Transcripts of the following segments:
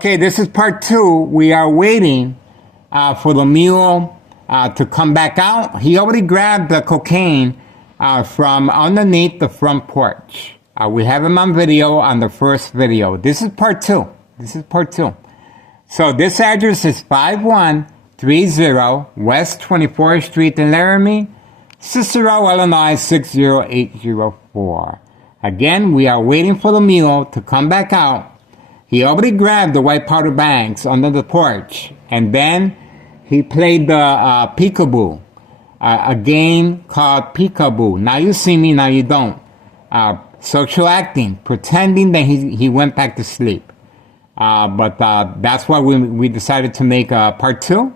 Okay, this is part two. We are waiting for the mule to come back out. He already grabbed the cocaine from underneath the front porch. We have him on video on the first video. This is part two. So this address is 5130 West 24th Street in Laramie, Cicero, Illinois 60804. Again, we are waiting for the mule to come back out. He already grabbed the white powder bags under the porch, and then he played the peekaboo, a game called peekaboo. Now you see me, now you don't. Social acting, pretending that he went back to sleep. But that's why we decided to make part two,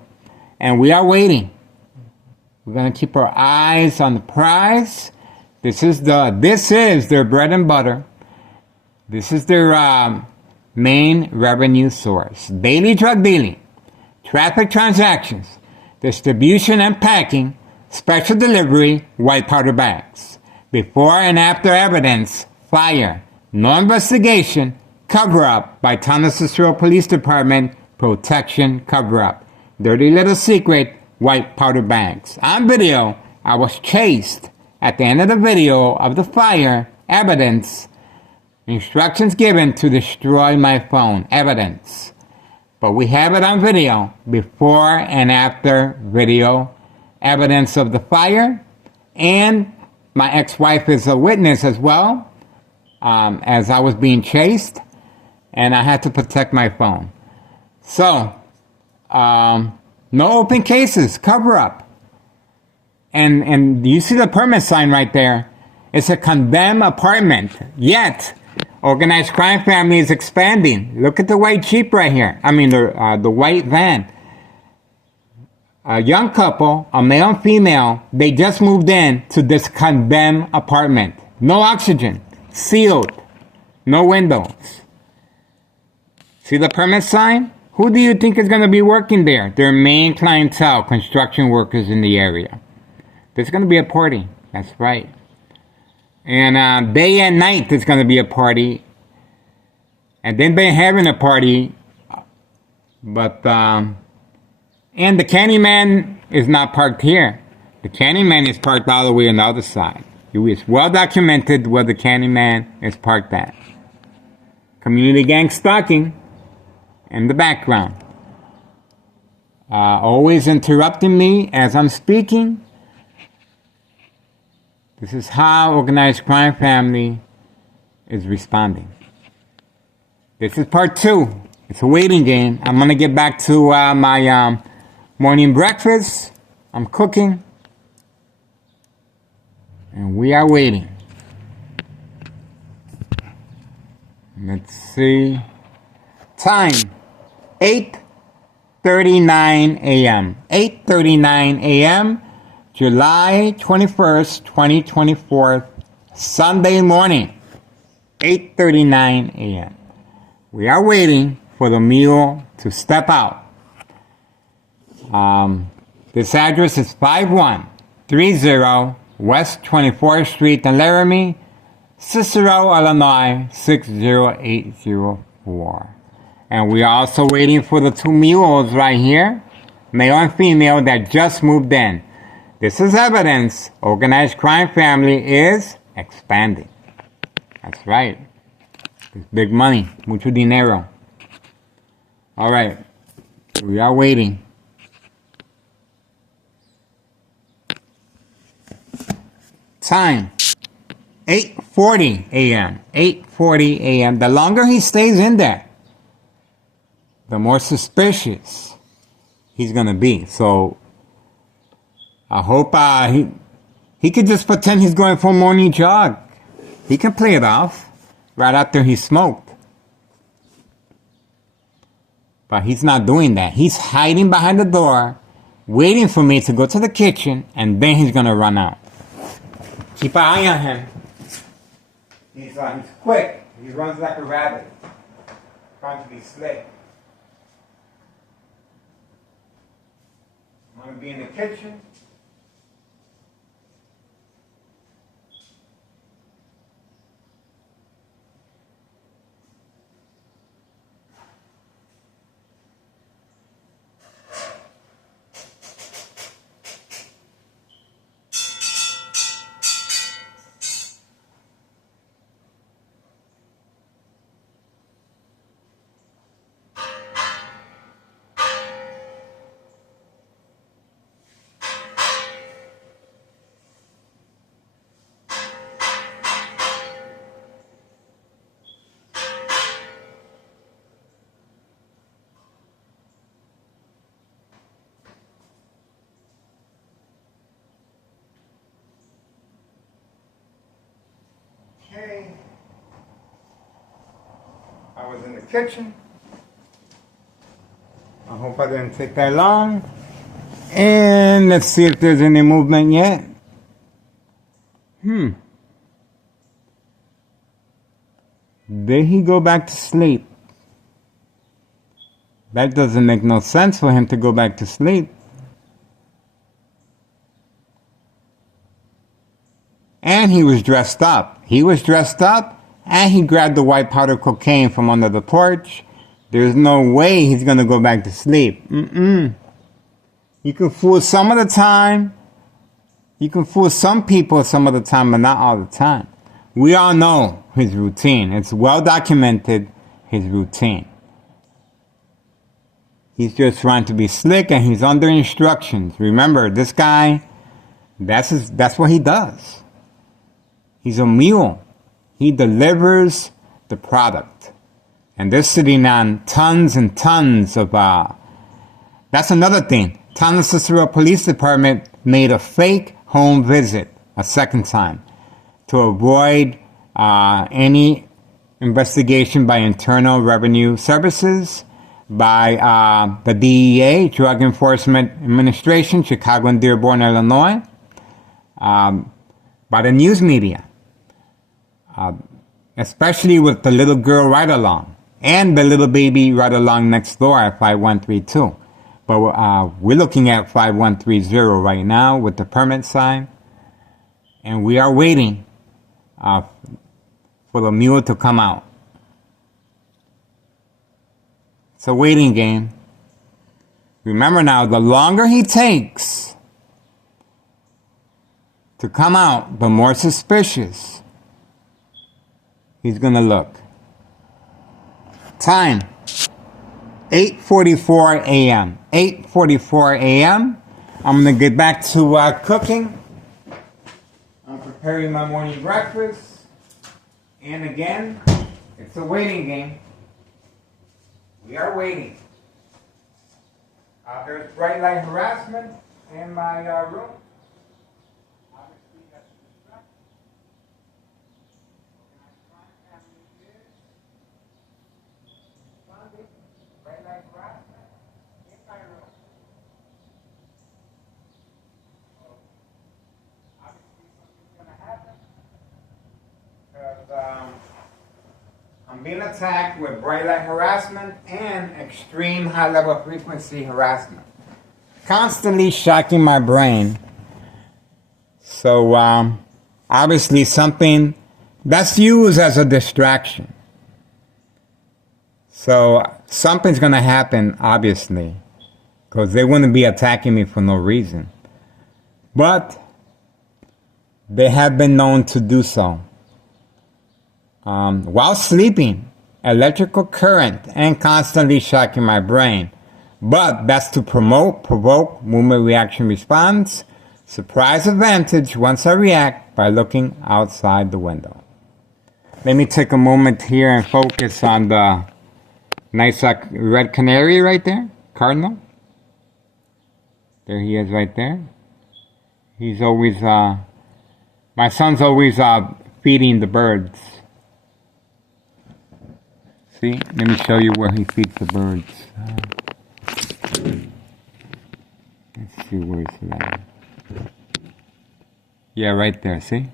and we are waiting. We're gonna keep our eyes on the prize. This is their bread and butter. This is their main revenue source. Daily drug dealing, traffic transactions, distribution and packing, special delivery, white powder bags. Before and after evidence, fire, no investigation, cover-up by Town of Cicero Police Department, protection cover-up. Dirty little secret, white powder bags. On video, I was chased at the end of the video of the fire, evidence, instructions given to destroy my phone, evidence. But we have it on video, before and after video, evidence of the fire, and my ex-wife is a witness as well, as I was being chased, and I had to protect my phone. So, no open cases, cover up. And you see the permit sign right there. It's a condemned apartment, yet organized crime family is expanding. Look at the white Jeep right here. I mean, the white van. A young couple, a male and female, they just moved in to this condemned apartment. No oxygen, sealed, no windows. See the permit sign? Who do you think is going to be working there? Their main clientele, construction workers in the area. There's going to be a party. That's right. And day and night there's going to be a party. And then they're having a party. But, and the Candyman is not parked here. The Candyman is parked all the way on the other side. It's well documented where the Candyman is parked at. Community gang stalking in the background. Always interrupting me as I'm speaking. This is how organized crime family is responding. This is part two. It's a waiting game. I'm going to get back to my morning breakfast. I'm cooking. And we are waiting. Let's see. Time. 8:39 a.m. 8:39 a.m. July 21st, 2024, Sunday morning, 8:39 a.m. We are waiting for the mule to step out. This address is 5130 West 24th Street in Laramie, Cicero, Illinois 60804. And we are also waiting for the two mules right here, male and female, that just moved in. This is evidence. Organized crime family is expanding. That's right. It's big money. Mucho dinero. All right. We are waiting. Time. 8:40 a.m. 8:40 a.m. The longer he stays in there, the more suspicious he's going to be. So, I hope he could just pretend he's going for a morning jog. He can play it off right after he smoked. But he's not doing that. He's hiding behind the door, waiting for me to go to the kitchen, and then he's going to run out. Keep an eye on him. He's quick. He runs like a rabbit, trying to be slick. I'm going to be in the kitchen. was in the kitchen. I hope I didn't take that long. And let's see if there's any movement yet. Did he go back to sleep? That doesn't make no sense for him to go back to sleep. And he was dressed up. He was dressed up, and he grabbed the white powder cocaine from under the porch. There's no way he's going to go back to sleep. You can fool some of the time. You can fool some people some of the time, but not all the time. We all know his routine. It's well documented, his routine. He's just trying to be slick, and he's under instructions. Remember, this guy, that's what he does. He's a mule. He delivers the product. And they're sitting on tons and tons of, that's another thing. Town of Cicero Police Department made a fake home visit a second time to avoid any investigation by Internal Revenue Services, by the DEA, Drug Enforcement Administration, Chicago and Dearborn, Illinois, by the news media, especially with the little girl ride-along and the little baby ride-along next door at 5132. But we're looking at 5130 right now with the permit sign, and we are waiting for the mule to come out. It's a waiting game. Remember now, the longer he takes to come out, the more suspicious he's going to look. Time, 8:44 a.m. 8:44 a.m. I'm going to get back to cooking. I'm preparing my morning breakfast. And again, it's a waiting game. We are waiting. There's bright light harassment in my room. Obviously, that's a distraction. Bright light harassment in my room. So, obviously, something's going to happen. Because I'm being attacked with bright light harassment and extreme high level frequency harassment. Constantly shocking my brain. So obviously something that's used as a distraction. So something's going to happen, obviously, because they wouldn't be attacking me for no reason. But they have been known to do so. While sleeping, electrical current, and constantly shocking my brain. But that's to provoke movement reaction response, surprise advantage once I react by looking outside the window. Let me take a moment here and focus on the nice red canary right there, cardinal. There he is right there. He's always, my son's always feeding the birds. See, let me show you where he feeds the birds. Let's see where it's at. Yeah, right there, see?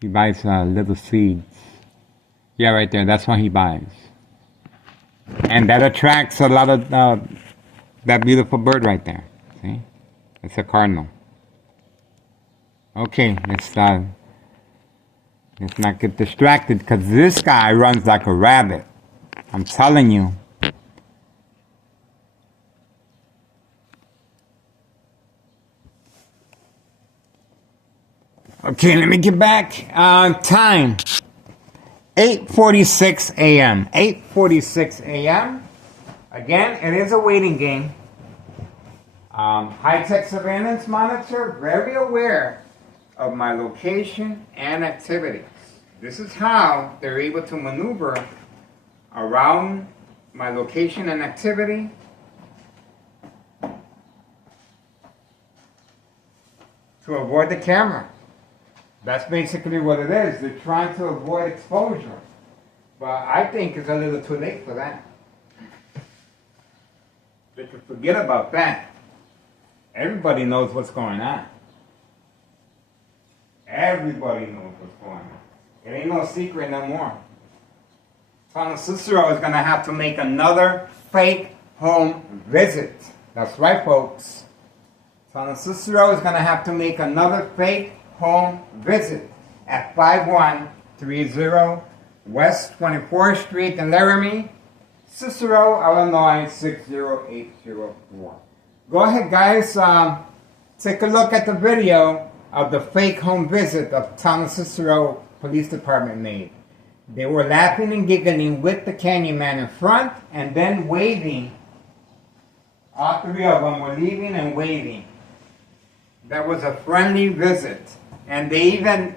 He buys little seeds. Yeah, right there, that's what he buys. And that attracts a lot of that beautiful bird right there. See? It's a cardinal. Okay, let's not get distracted, because this guy runs like a rabbit. I'm telling you. Okay, let me get back. Time. 8:46 a.m. 8:46 a.m. Again, it is a waiting game. High-tech surveillance monitor, very aware of my location and activities. This is how they're able to maneuver around my location and activity to avoid the camera. That's basically what it is. They're trying to avoid exposure. But I think it's a little too late for that. They could forget about that. Everybody knows what's going on. Everybody knows what's going on. It ain't no secret no more. Tana Cicero is going to have to make another fake home visit. That's right, folks. Tana Cicero is going to have to make another fake home visit at 5130 West 24th Street in Laramie, Cicero, Illinois 60804. Go ahead, guys. Take a look at the video of the fake home visit of Tana Cicero Police Department made. They were laughing and giggling with the Candyman in front and then waving. All three of them were leaving and waving. That was a friendly visit. And they even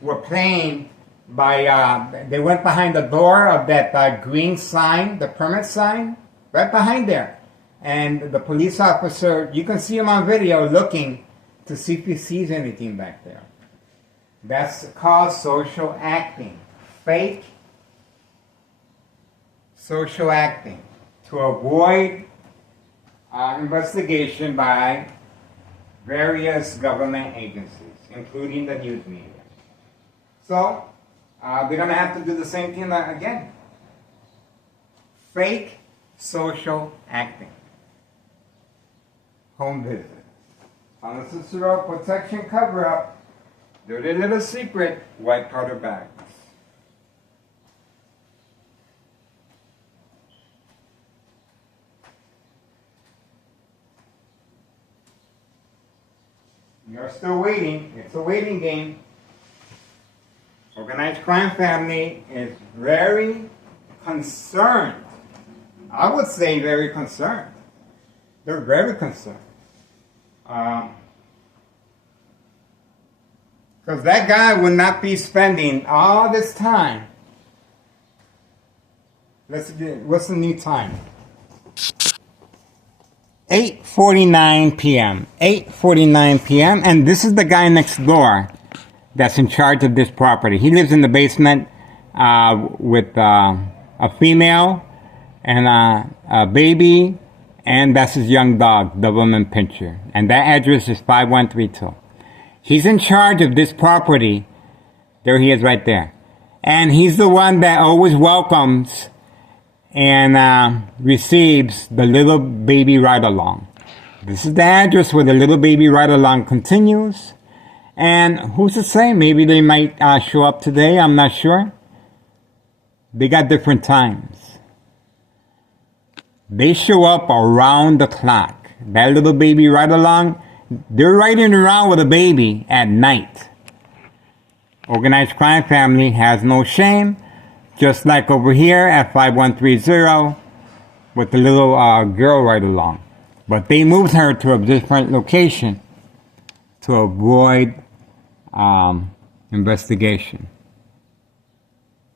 were playing by, they went behind the door of that green sign, the permit sign, right behind there. And the police officer, you can see him on video looking to see if he sees anything back there. That's called social acting. Fake social acting to avoid investigation by various government agencies, including the news media. So, we're going to have to do the same thing again. Fake social acting. Home visit. On the Cicero protection cover-up, dirty little secret, white powder bags. We are still waiting. It's a waiting game. Organized crime family is very concerned. I would say very concerned. They're very concerned. Because that guy would not be spending all this time. What's the new time? 8:49 p.m. 8:49 p.m. And this is the guy next door that's in charge of this property. He lives in the basement with a female and a baby, and that's his young dog, Doberman Pinscher. And that address is 5132. He's in charge of this property. There he is right there. And he's the one that always welcomes and receives the little baby ride-along. This is the address where the little baby ride-along continues. And who's to say? Maybe they might show up today. I'm not sure. They got different times. They show up around the clock. That little baby ride-along, they're riding around with a baby at night. Organized crime family has no shame. Just like over here at 5130 with the little girl ride-along. But they moved her to a different location to avoid investigation.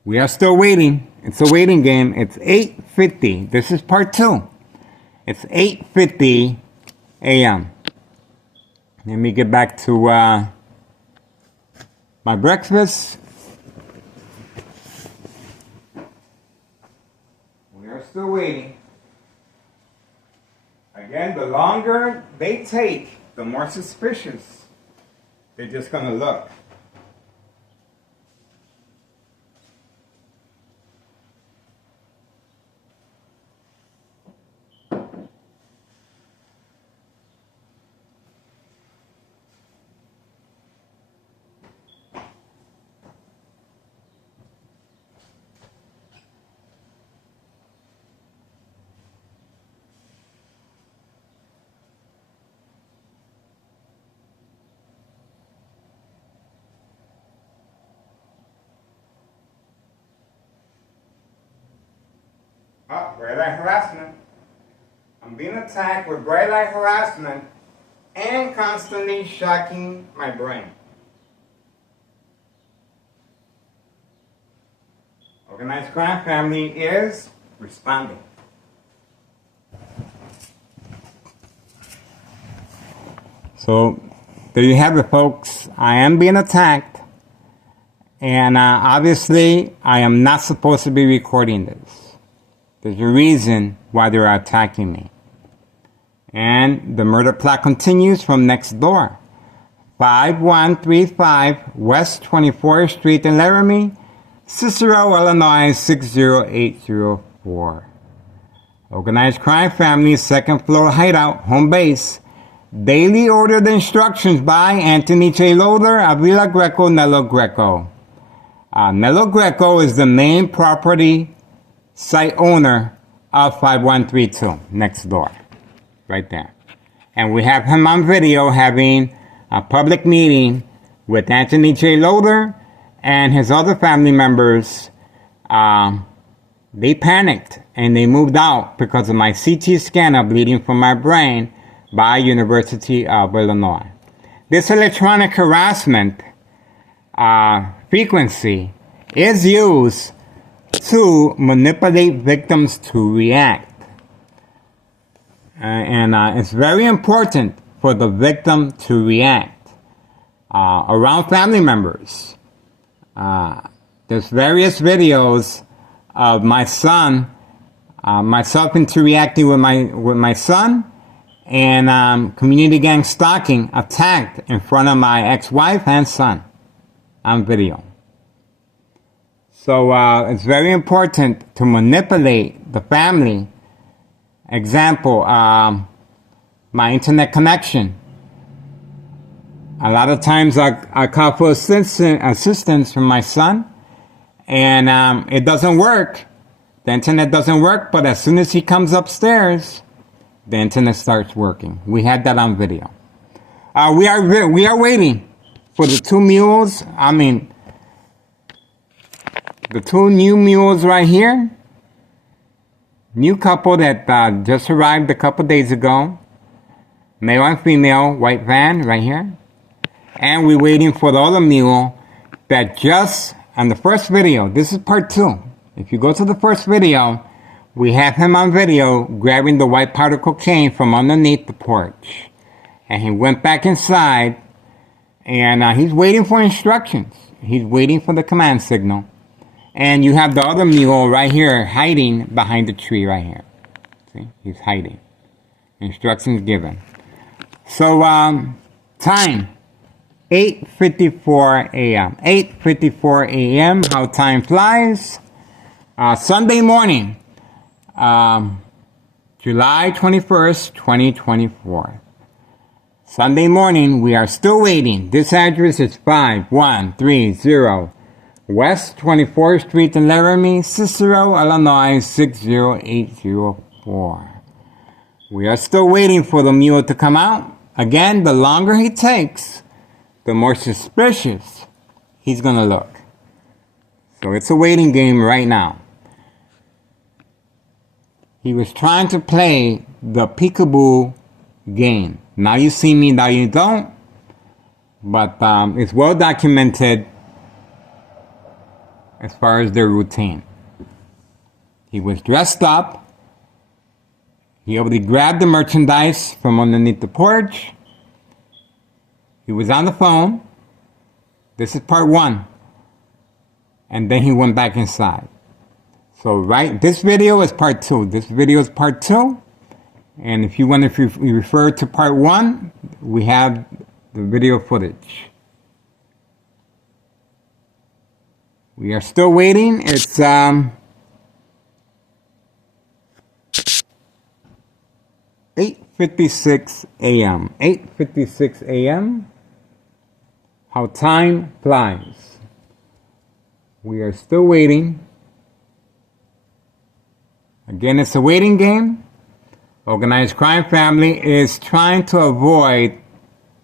We are still waiting. It's a waiting game. It's 8:50. This is part 2. It's 8:50 a.m. Let me get back to my breakfast. We are still waiting. Again, the longer they take, the more suspicious they're just going to look. Bright light harassment. I'm being attacked with bright light harassment and constantly shocking my brain. Organized crime family is responding. So there you have it, folks. I am being attacked And obviously, I am not supposed to be recording this. There's a reason why they're attacking me. And the murder plot continues from next door. 5135 West 24th Street in Laramie, Cicero, Illinois 60804. Organized crime family, second floor hideout, home base. Daily ordered instructions by Anthony J. Loader, Avila Greco, Nello Greco. Nello Greco is the main property site owner of 5132, next door, right there. And we have him on video having a public meeting with Anthony J. Loader and his other family members. They panicked and they moved out because of my CT scanner bleeding from my brain by University of Illinois. This electronic harassment frequency is used to manipulate victims to react. And it's very important for the victim to react around family members. There's various videos of my son, myself interacting with my son, and community gang stalking attacked in front of my ex-wife and son on video. So it's very important to manipulate the family. Example, my internet connection. A lot of times I call for assistance from my son, and it doesn't work. The internet doesn't work, but as soon as he comes upstairs, the internet starts working. We had that on video. We are waiting for the two mules. The two new mules right here. New couple that just arrived a couple days ago. Male and female, white van right here. And we're waiting for the other mule that just, on the first video, this is part 2. If you go to the first video, we have him on video grabbing the white powder cocaine from underneath the porch. And he went back inside, and he's waiting for instructions. He's waiting for the command signal. And you have the other mule right here hiding behind the tree right here. See, he's hiding. Instructions given. So, time, 8:54 a.m. 8:54 a.m., how time flies. Sunday morning, July 21st, 2024. Sunday morning, we are still waiting. This address is 5130 West 24th Street in Laramie, Cicero, Illinois 60804. We are still waiting for the mule to come out. Again, the longer he takes, the more suspicious he's going to look. So it's a waiting game right now. He was trying to play the peekaboo game. Now you see me, now you don't. But it's well documented as far as their routine. He was dressed up. He already grabbed the merchandise from underneath the porch. He was on the phone. This is part 1. And then he went back inside. So this video is part 2. This video is part 2. And if you want to refer to part 1, we have the video footage. We are still waiting. It's 8:56 a.m. 8:56 a.m. How time flies. We are still waiting. Again, it's a waiting game. Organized crime family is trying to avoid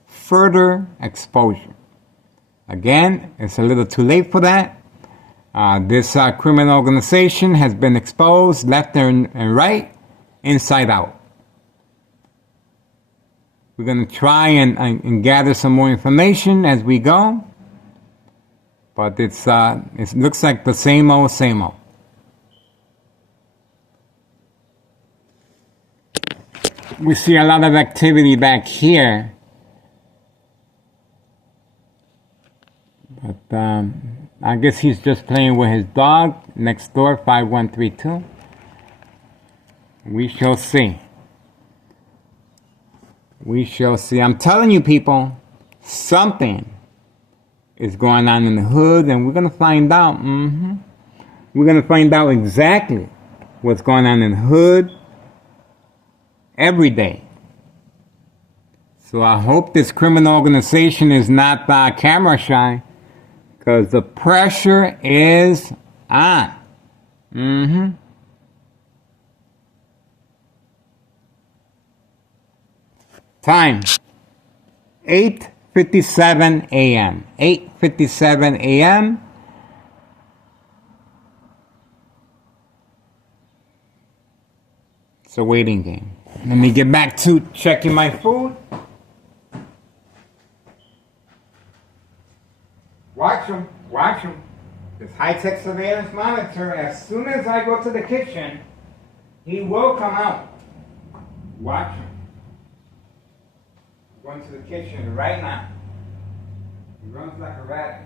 further exposure. Again, it's a little too late for that. This criminal organization has been exposed left and right, inside out. We're going to try and gather some more information as we go. But it looks like the same old, same old. We see a lot of activity back here. But I guess he's just playing with his dog next door, 5132. We shall see. We shall see. I'm telling you, people, something is going on in the hood, and we're going to find out. We're going to find out exactly what's going on in the hood every day. So I hope this criminal organization is not camera shy, because the pressure is on. Time, 8:57 a.m. 8:57 a.m. It's a waiting game. Let me get back to checking my food. Watch him, watch him. This high-tech surveillance monitor, as soon as I go to the kitchen, he will come out. Watch him. Going to the kitchen right now. He runs like a rat.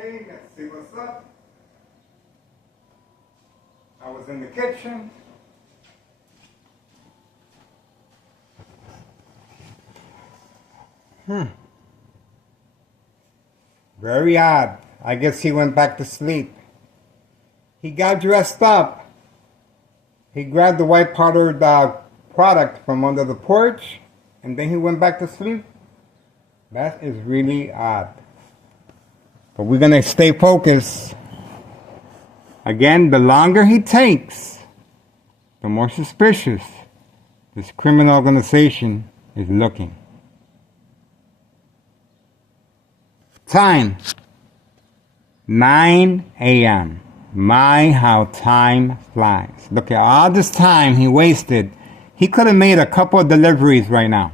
Okay, let's see what's up. I was in the kitchen. Very odd. I guess he went back to sleep. He got dressed up. He grabbed the white powdered product from under the porch, and then he went back to sleep. That is really odd. But we're going to stay focused. Again, the longer he takes, the more suspicious this criminal organization is looking. Time, 9 a.m. My, how time flies. Look at all this time he wasted. He could have made a couple of deliveries right now.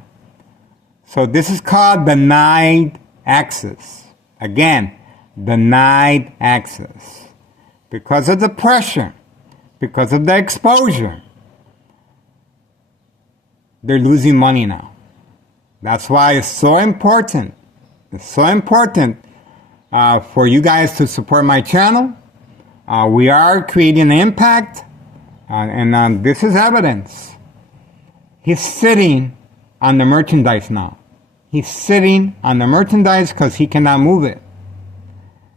So this is called denied access. Again, denied access. Because of the pressure, because of the exposure, they're losing money now. That's why it's so important. It's so important for you guys to support my channel. We are creating an impact, and this is evidence. He's sitting on the merchandise now. He's sitting on the merchandise because he cannot move it.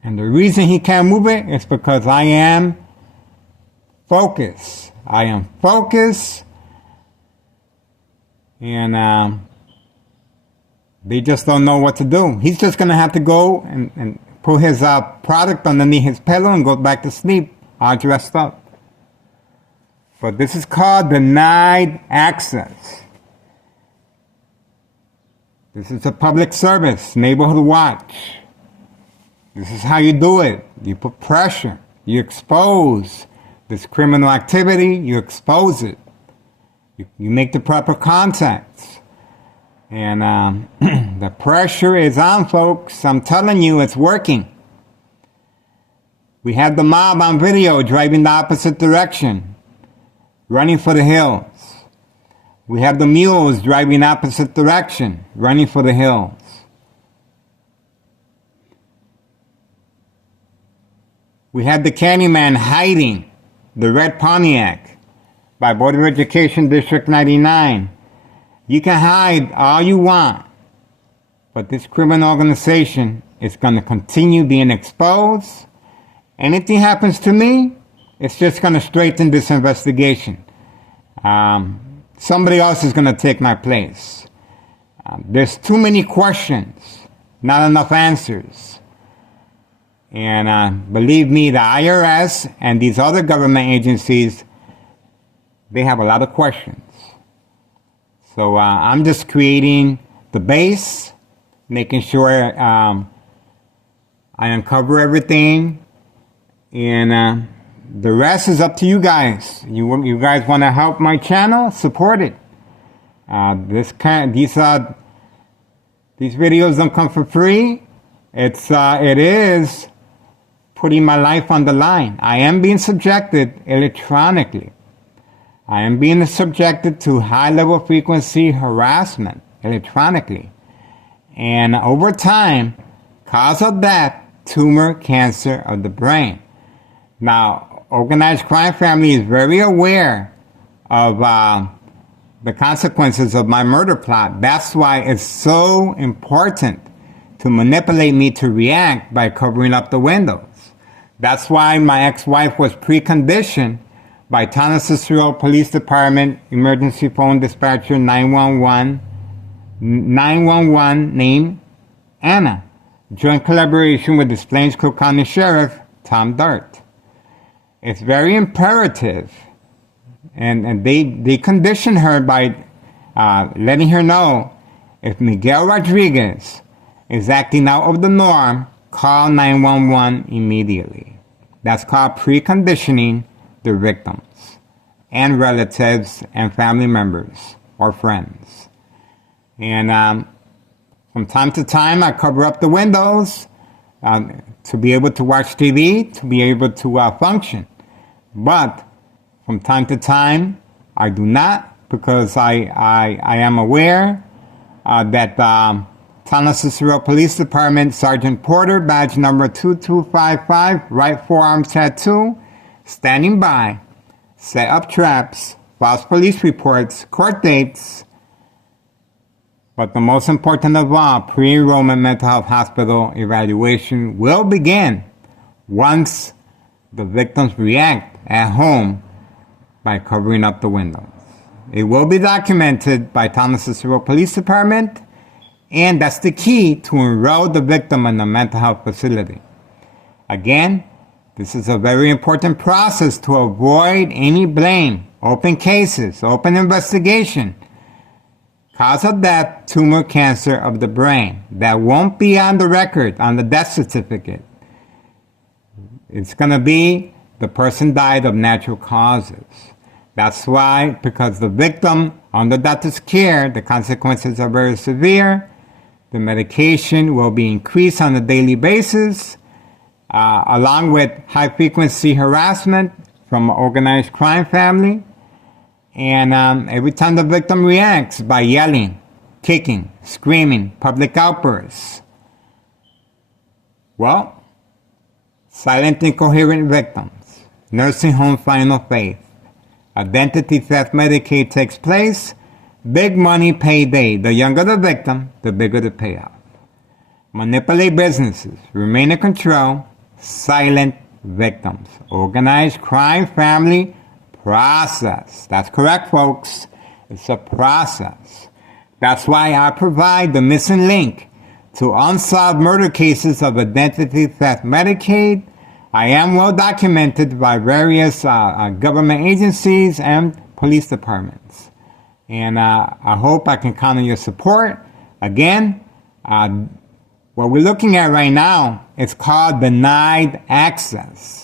And the reason he can't move it is because I am focused. I am focused, and they just don't know what to do. He's just going to have to go and put his product underneath his pillow and go back to sleep, all dressed up. But this is called denied access. This is a public service, neighborhood watch. This is how you do it. You put pressure. You expose this criminal activity. You expose it. You make the proper contacts. And the pressure is on, folks. I'm telling you, it's working. We have the mob on video driving the opposite direction, running for the hills. We have the mules driving opposite direction, running for the hills. We have the Candyman hiding the red Pontiac by Board of Education District 99. You can hide all you want, but this criminal organization is going to continue being exposed. Anything happens to me, it's just going to straighten this investigation. Somebody else is going to take my place. There's too many questions, not enough answers. And believe me, the IRS and these other government agencies, they have a lot of questions. So I'm just creating the base, making sure I uncover everything, and the rest is up to you guys. You guys want to help my channel? Support it. These videos don't come for free. It is putting my life on the line. I am being subjected electronically. I am being subjected to high-level frequency harassment electronically. And over time, cause of death, tumor, cancer of the brain. Now, Organized Crime Family is very aware of the consequences of my murder plot. That's why it's so important to manipulate me to react by covering up the windows. That's why my ex-wife was preconditioned by Town Cicero Police Department Emergency Phone Dispatcher 911 named Anna, joint collaboration with the Plains Cook County Sheriff Tom Dart. It's very imperative, and they condition her by letting her know if Miguel Rodriguez is acting out of the norm, call 911 immediately. That's called preconditioning the victims and relatives and family members or friends. And from time to time, I cover up the windows to be able to watch TV, to be able to function. But from time to time, I do not, because I am aware that Town Cicero Police Department Sergeant Porter, badge number 2255, right forearm tattoo, standing by, set up traps, false police reports, court dates, but the most important of all, pre-enrollment mental health hospital evaluation will begin once the victims react at home by covering up the windows. It will be documented by Town Cicero Police Department, and that's the key to enroll the victim in a mental health facility. Again, this is a very important process to avoid any blame, open cases, open investigation. Cause of death, tumor, cancer of the brain. That won't be on the record, on the death certificate. It's going to be the person died of natural causes. That's why, because the victim, under doctor's care, the consequences are very severe. The medication will be increased on a daily basis, along with high-frequency harassment from an organized crime family. And every time the victim reacts by yelling, kicking, screaming, public outbursts, well, silent incoherent victims, nursing home final faith, identity theft Medicaid takes place, big money payday. The younger the victim, the bigger the payoff. Manipulate businesses, remain in control, silent victims. Organized crime family process. That's correct, folks. It's a process. That's why I provide the missing link to unsolved murder cases of identity theft Medicaid. I am well documented by various government agencies and police departments. And I hope I can count on your support. Again, what we're looking at right now, it's called denied access.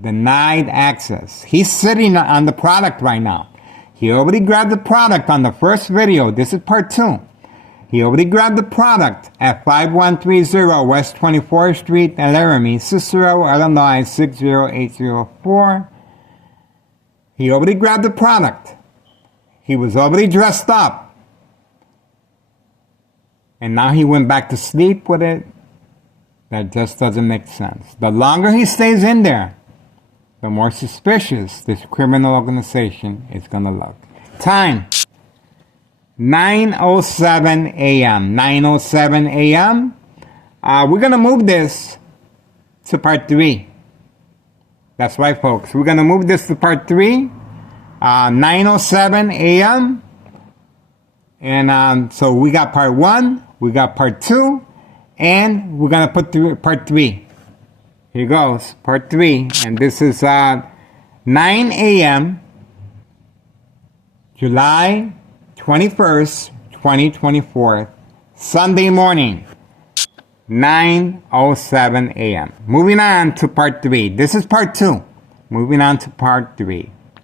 Denied access. He's sitting on the product right now. He already grabbed the product on the first video. This is part 2. He already grabbed the product at 5130 West 24th Street in Laramie, Cicero, Illinois 60804. He already grabbed the product. He was already dressed up. And now he went back to sleep with it. That just doesn't make sense. The longer he stays in there, the more suspicious this criminal organization is going to look. Time, 9:07 a.m. 9:07 a.m. We're going to move this to part 3. That's right, folks. We're going to move this to part 3. 9:07 a.m. And so we got part 1, we got part 2, and we're going to put part 3. Here goes, part 3. And this is 9 a.m. July 21st, 2024, Sunday morning, 9:07 a.m. Moving on to part 3. This is part 2. Moving on to part 3.